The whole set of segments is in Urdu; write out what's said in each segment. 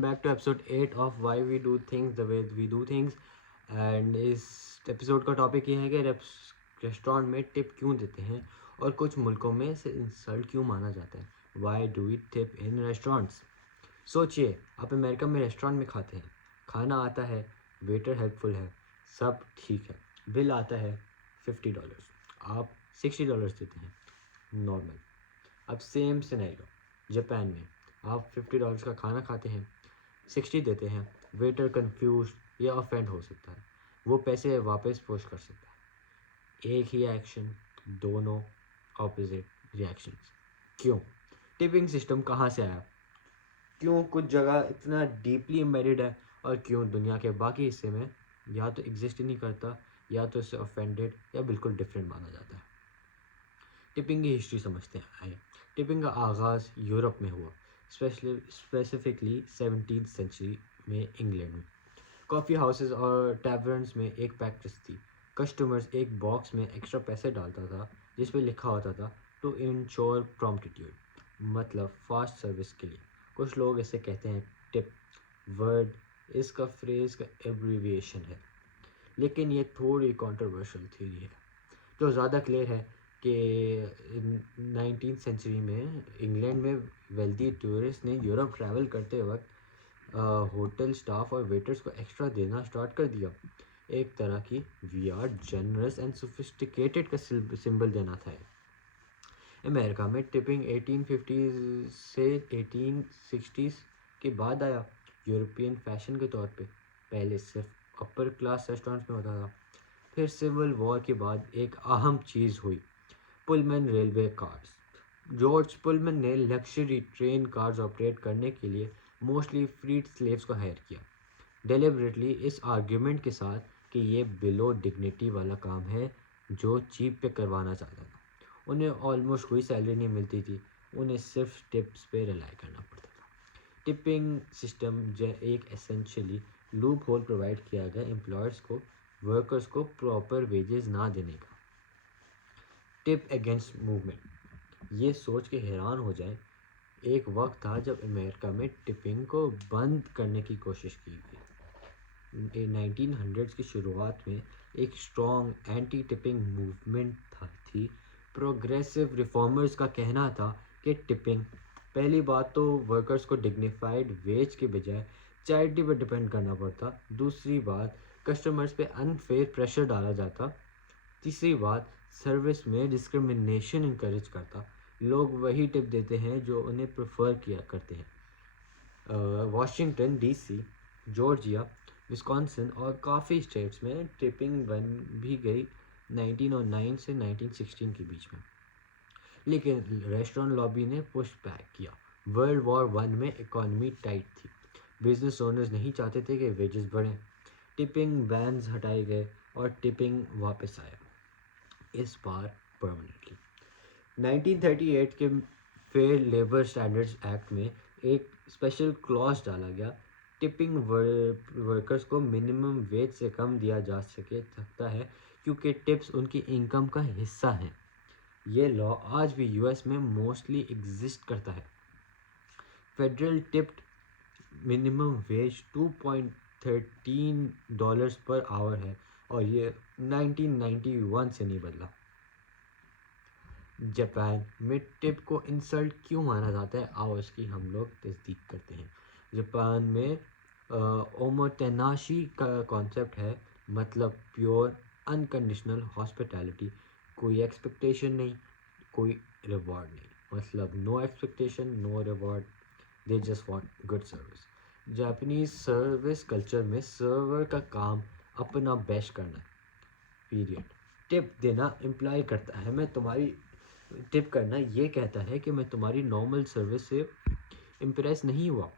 back to episode 8 of why we do things the way we do things. And اس ایپیسوڈ کا ٹاپک یہ ہے کہ ریسٹورینٹ میں ٹپ کیوں دیتے ہیں اور کچھ ملکوں میں اسے انسلٹ کیوں مانا جاتا ہے. Why do we tip in restaurants? سوچئے آپ امریکہ میں ریسٹورینٹ میں کھاتے ہیں, کھانا آتا ہے, ویٹر ہیلپ فل ہے, سب ٹھیک ہے, بل آتا ہے $50, آپ $60 دیتے ہیں, نارمل. اب سیم سینیریو جاپان میں, آپ $50 کا کھانا کھاتے ہیں, 60 دیتے ہیں, ویٹر کنفیوز یا افینڈ ہو سکتا ہے, وہ پیسے واپس پوش کر سکتا ہے. ایک ہی ایکشن, دونوں اپوزٹ ریئیکشنز. کیوں؟ ٹپنگ سسٹم کہاں سے آیا؟ کیوں کچھ جگہ اتنا ڈیپلی امبیڈڈ ہے اور کیوں دنیا کے باقی حصے میں یا تو ایگزسٹ ہی نہیں کرتا یا تو اسے افینڈیڈ یا بالکل ڈفرینٹ مانا جاتا ہے. ٹپنگ کی ہسٹری سمجھتے ہیں. ٹپنگ کا آغاز یورپ میں ہوا, اسپیسیفکلی 17th سینچری میں انگلینڈ میں. کافی ہاؤسز اور ٹیورنس میں ایک پریکٹس تھی. کسٹمرز ایک باکس میں ایکسٹرا پیسے ڈالتا تھا جس پہ لکھا ہوتا تھا ٹو انشور پرومپٹیٹیوڈ, مطلب فاسٹ سروس کے لیے. کچھ لوگ اسے کہتے ہیں ٹپ. ورڈ اس کا فریز کا ایبریویشن ہے, لیکن یہ تھوڑی کانٹروورشل تھیوری ہے. جو زیادہ کلیئر ہے کہ 19th سینچری میں انگلینڈ میں ویلدی ٹورسٹ نے یورپ ٹریول کرتے وقت ہوٹل اسٹاف اور ویٹرس کو ایکسٹرا دینا اسٹارٹ کر دیا. ایک طرح کی we are generous and sophisticated کا سمبل دینا تھا. امریکہ میں ٹپنگ 1850 سے 1860 کے بعد آیا, یورپین فیشن کے طور پہ. پہلے صرف اپر کلاس ریسٹورینٹس میں ہوتا تھا. پھر سول وار کے بعد ایک اہم چیز ہوئی, پلمن ریلوے کارز. جارج پلمن نے لگژری ٹرین کارز آپریٹ کرنے کے لیے موسٹلی فریڈ سلیوز کو ہائر کیا, ڈیلیبریٹلی اس آرگیومنٹ کے ساتھ کہ یہ بلو ڈگنیٹی والا کام ہے جو چیپ پہ کروانا چاہتا تھا. انہیں آلموسٹ کوئی سیلری نہیں ملتی تھی, انہیں صرف ٹپس پہ ریلائی کرنا پڑتا تھا. ٹپنگ سسٹم ایک اسینشلی لوپ ہول پرووائڈ کیا گیا امپلائرس کو ورکرس کو پراپر ویجز نہ دینے کا. ٹپ اگینسٹ موومنٹ. یہ سوچ کے حیران ہو جائیں, ایک وقت تھا جب امریکہ میں ٹپنگ کو بند کرنے کی کوشش کی گئی. 1900s کی شروعات میں ایک اسٹرانگ اینٹی ٹپنگ موومنٹ تھی. پروگریسو ریفارمرز کا کہنا تھا کہ ٹپنگ, پہلی بات تو ورکرز کو ڈگنیفائڈ ویج کے بجائے چیریٹی پہ ڈپینڈ کرنا پڑتا. دوسری بات, کسٹمرز پہ انفیئر پریشر ڈالا جاتا. تیسری بات, سروس میں ڈسکرمنیشن انکریج کرتا. لوگ وہی ٹپ دیتے ہیں جو انہیں پریفر کیا کرتے ہیں. Washington D C, Georgia, Wisconsin اور کافی اسٹیٹس میں ٹپنگ بن بھی گئی 1909 سے 1916 کے بیچ میں. لیکن ریسٹورینٹ لابی نے پش بیک کیا. ورلڈ وار 1 میں اکانومی ٹائٹ تھی, بزنس اونرز نہیں چاہتے تھے کہ ویجز بڑھیں. ٹپنگ بینز ہٹائے گئے اور ٹپنگ واپس آیا, اس بار پرماننٹلی. 1938 کے فیئر لیبر اسٹینڈرڈز ایکٹ میں ایک اسپیشل کلاز ڈالا گیا. ٹپنگ ورکرز کو منیمم ویج سے کم دیا جا سکتا ہے کیونکہ ٹپس ان کی انکم کا حصہ ہیں. یہ لا آج بھی یو ایس میں موسٹلی ایگزسٹ کرتا ہے. فیڈرل ٹپڈ منیمم ویج $2.13 پر آور ہے اور یہ 1991 سے نہیں بدلا. جاپان میں ٹپ کو انسلٹ کیوں مانا جاتا ہے؟ آؤ اس کی ہم لوگ تصدیق کرتے ہیں. جاپان میں اوموٹیناشی کا کانسیپٹ ہے, مطلب پیور انکنڈیشنل ہاسپٹیلٹی. کوئی ایکسپیکٹیشن نہیں, کوئی ریوارڈ نہیں, مطلب no expectation no reward, they just want good service. Japanese service culture میں سرور کا کام اپنا بیسٹ کرنا ہے, پیریڈ. ٹپ دینا امپلائی کرتا ہے میں تمہاری ٹپ کرنا یہ کہتا ہے کہ میں تمہاری نارمل سروس سے امپریس نہیں ہوا,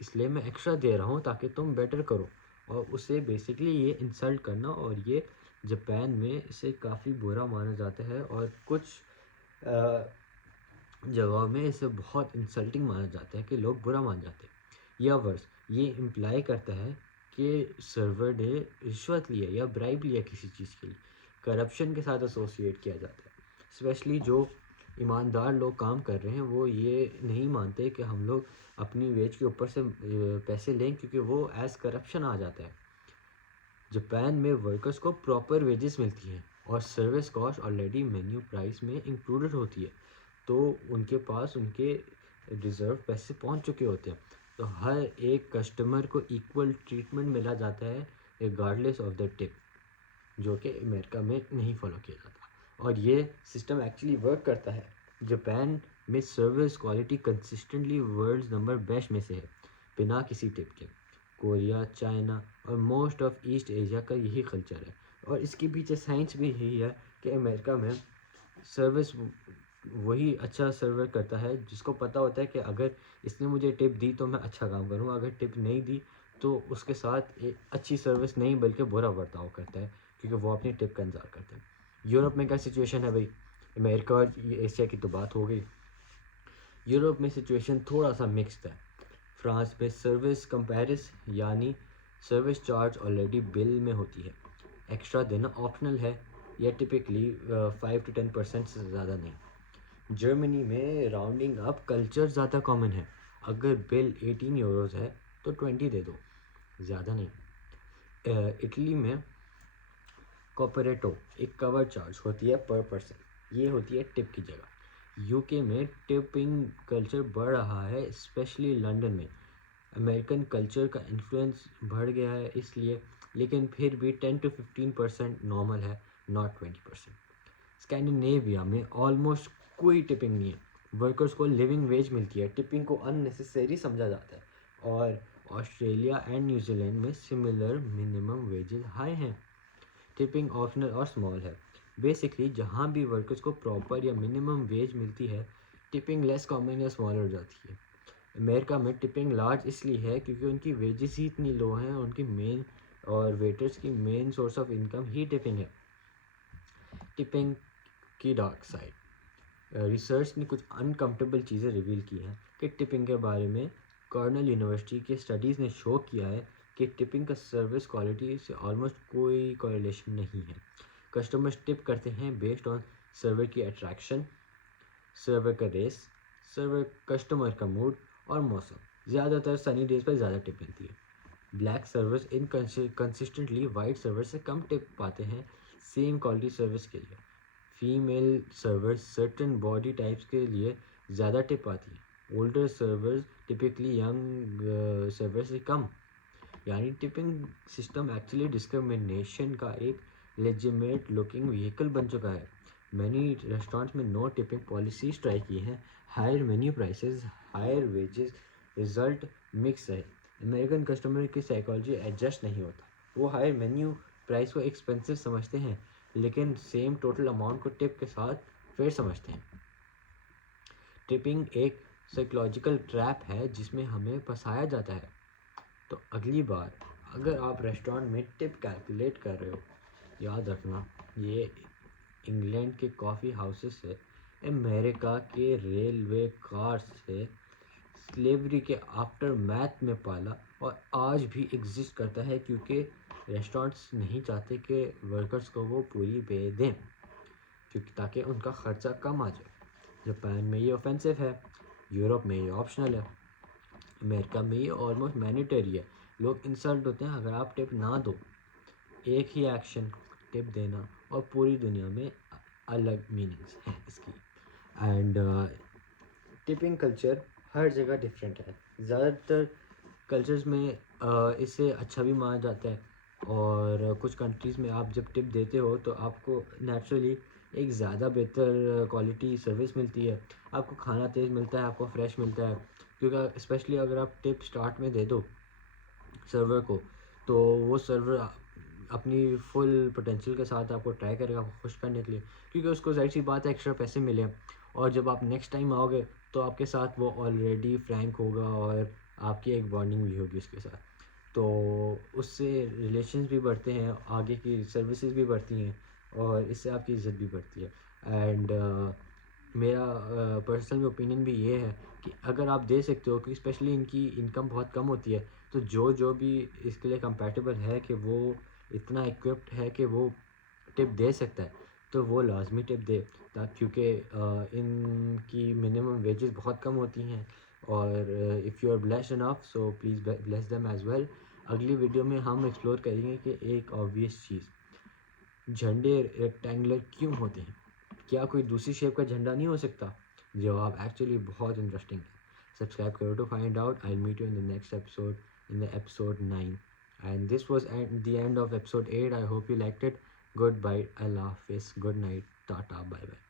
اس لیے میں ایکسٹرا دے رہا ہوں تاکہ تم بیٹر کرو. اور اسے بیسکلی یہ انسلٹ کرنا, اور یہ جاپان میں اسے کافی برا مانا جاتا ہے اور کچھ جگہوں میں اسے بہت انسلٹنگ مانا جاتا ہے کہ لوگ برا مان جاتے ہیں. یا ورس, یہ امپلائی کرتا ہے کہ سرور نے رشوت لی ہے یا برائب لیا کسی چیز کے لیے. کرپشن کے ساتھ ایسوسیٹ کیا جاتا ہے, اسپیشلی جو ایماندار لوگ کام کر رہے ہیں وہ یہ نہیں مانتے کہ ہم لوگ اپنی ویج کے اوپر سے پیسے لیں، کیونکہ وہ ایز کرپشن آ جاتا ہے۔ جاپان میں ورکرز کو پراپر ویجز ملتی ہیں اور service cost already menu price میں انکلوڈڈ ہوتی ہے، تو ان کے پاس ان کے ریزرو پیسے پہنچ چکے ہوتے ہیں، تو ہر ایک کسٹمر کو ایکول ٹریٹمنٹ ملا جاتا ہے ریگارڈلیس آف دا ٹپ، جو کہ امریکہ میں نہیں فالو کیا جاتا۔ اور یہ سسٹم ایکچولی ورک کرتا ہے۔ جاپان میں service quality consistently world number best میں سے ہے، بنا کسی ٹپ کے۔ کوریا، چائنا اور موسٹ آف ایسٹ ایشیا کا یہی کلچر ہے، اور اس کے پیچھے سائنس بھی یہی ہے کہ امریکہ میں سروس وہی اچھا سرور کرتا ہے جس کو پتہ ہوتا ہے کہ اگر اس نے مجھے ٹپ دی تو میں اچھا کام کروں، اگر ٹپ نہیں دی تو اس کے ساتھ ایک اچھی سروس نہیں بلکہ برا برتاؤ کرتا ہے، کیونکہ وہ اپنی ٹپ کا انتظار کرتا ہے۔ یورپ میں کیا سچویشن ہے بھائی؟ امریکہ اور ایشیا کی تو بات ہو گئی، یورپ میں سچویشن تھوڑا سا مکسڈ ہے۔ فرانس میں سروس کمپیرس یعنی سروس چارج آلریڈی بل میں ہوتی ہے، ایکسٹرا دینا آپشنل ہے، یا ٹپکلی 5 to 10% سے زیادہ نہیں۔ جرمنی میں راؤنڈنگ اپ کلچر زیادہ کامن ہے، اگر بل 18 یوروز ہے تو 20 دے دو، زیادہ نہیں۔ اٹلی میں کوپریٹو ایک کور چارج ہوتی ہے پر پرسن، یہ ہوتی ہے ٹپ کی جگہ۔ یو کے میں ٹپنگ کلچر بڑھ رہا ہے، اسپیشلی لنڈن میں۔ امریکن کلچر کا انفلوئنس بڑھ گیا ہے اس لیے، لیکن پھر بھی 10 to 15% نارمل ہے، ناٹ 20%۔ اسکینڈینیویا میں آلموسٹ کوئی ٹپنگ نہیں ہے، ورکرز کو لیونگ ویج ملتی ہے، ٹپنگ کو ان نیسیسری سمجھا جاتا ہے۔ اور آسٹریلیا اینڈ نیوزی لینڈ میں سملر منیمم ویجز ہائی ہیں، ٹپنگ آپشنل اور اسمال ہے۔ بیسکلی جہاں بھی ورکرز کو پراپر یا منیمم ویج ملتی ہے، ٹپنگ لیس کامن یا اسمال ہو جاتی ہے۔ امریکہ میں ٹپنگ لارج اس لیے ہے کیونکہ ان کی ویجز ہی اتنی لو ہیں، ان کی مین اور ویٹرز کی مین سورس آف انکم ہی ٹپنگ ہے۔ ٹپنگ کی ڈارک سائڈ، ریسرچ نے کچھ انکمفرٹیبل چیزیں ریویل کی ہیں کہ ٹپنگ کے بارے میں۔ کارنل یونیورسٹی کے اسٹڈیز نے شو کیا ہے کہ ٹپنگ کا سروس کوالٹی سے آلموسٹ کوئی کوریلیشن نہیں ہے۔ کسٹمرز ٹپ کرتے ہیں بیسڈ آن سرور کی اٹریکشن، سرور کا ریس، سرور کسٹمر کا موڈ اور موسم۔ زیادہ تر سنی ڈیز پر زیادہ ٹپ ملتی ہے۔ بلیک سرورز کنسسٹنٹلی وائٹ سرور سے کم ٹپ پاتے ہیں سیم کوالٹی سروس کے لیے۔ Female servers certain body types کے لیے زیادہ ٹپ پاتی ہیں، اولڈر سرورز ٹپکلی ینگ سرور سے کم۔ یعنی ٹپنگ سسٹم ایکچولی ڈسکرمنیشن کا ایک لیجیمیٹ لکنگ وہیکل بن چکا ہے۔ مینی ریسٹورینٹس میں نو ٹپنگ پالیسیز ٹرائی کی ہیں، higher menu prices, higher wages, result mix ہے۔ امریکن کسٹمر کی سائیکالوجی ایڈجسٹ نہیں ہوتا، وہ ہائر مینیو پرائس کو ایکسپینسو سمجھتے ہیں لیکن سیم ٹوٹل اماؤنٹ کو ٹپ کے ساتھ فیئر سمجھتے ہیں۔ ٹپنگ ایک سائیکولوجیکل ٹریپ ہے جس میں ہمیں پھنسایا جاتا ہے۔ تو اگلی بار اگر آپ ریسٹورینٹ میں ٹپ کیلکولیٹ کر رہے ہو، یاد رکھنا یہ انگلینڈ کے کافی ہاؤسز سے، امریکہ کے ریلوے کارز سے، سلیوری کے آفٹر میتھ میں پالا اور آج بھی ایگزسٹ کرتا ہے، کیونکہ ریسٹورینٹس نہیں چاہتے کہ ورکرز کو وہ پوری پے دیں، کیونکہ تاکہ ان کا خرچہ کم آ جائے۔ جاپان میں یہ آفینسو ہے، یورپ میں یہ آپشنل ہے، امریکہ میں یہ آلموسٹ مینیٹری ہے۔ لوگ انسلٹ ہوتے ہیں اگر آپ ٹپ نہ دو۔ ایک ہی ایکشن ٹپ دینا اور پوری دنیا میں الگ میننگس ہیں اس کی۔ اینڈ ٹپنگ کلچر ہر جگہ ڈفرینٹ ہے، زیادہ تر کلچرز میں اسے اچھا بھی مانا جاتا ہے، اور کچھ کنٹریز میں آپ جب ٹپ دیتے ہو تو آپ کو نیچرلی ایک زیادہ بہتر کوالٹی سروس ملتی ہے، آپ کو کھانا تیز ملتا ہے، آپ کو فریش ملتا ہے، کیونکہ اسپیشلی اگر آپ ٹپ اسٹارٹ میں دے دو سرور کو تو وہ سرور اپنی فل پوٹینشیل کے ساتھ آپ کو ٹرائی کرے گا خوش کرنے کے لیے، کیونکہ اس کو ظاہر سی بات ہے ایکسٹرا پیسے ملے ہیں، اور جب آپ نیکسٹ ٹائم آؤ گے تو آپ کے ساتھ وہ آلریڈی فرینک ہوگا اور آپ کی ایک بانڈنگ بھی ہوگی اس کے ساتھ، تو اس سے ریلیشنز بھی بڑھتے ہیں، آگے کی سروسز بھی بڑھتی ہیں، اور اس سے آپ کی عزت بھی بڑھتی ہے۔ اینڈ میرا پرسنل اوپینین بھی یہ ہے کہ اگر آپ دے سکتے ہو، کیونکہ اسپیشلی ان کی انکم بہت کم ہوتی ہے، تو جو بھی اس کے لیے کمپیٹیبل ہے کہ وہ اتنا اکوپڈ ہے کہ وہ ٹپ دے سکتا ہے، تو وہ لازمی ٹپ دے، کیونکہ ان کی منیمم ویجز بہت کم ہوتی ہیں، اور if you are blessed enough so please bless them as well. اگلی ویڈیو میں ہم ایکسپلور کریں گے کہ ایک آبویس چیز، جھنڈے ریکٹینگولر کیوں ہوتے ہیں؟ کیا کوئی دوسری شیپ کا جھنڈا نہیں ہو سکتا؟ جواب ایکچولی بہت انٹرسٹنگ ہے. سبسکرائب کرو to find out. I meet you in the next episode in the episode 9, and this was the end of episode 8. I hope you liked it. Goodbye, Allah Hafiz, good night, tata, bye bye.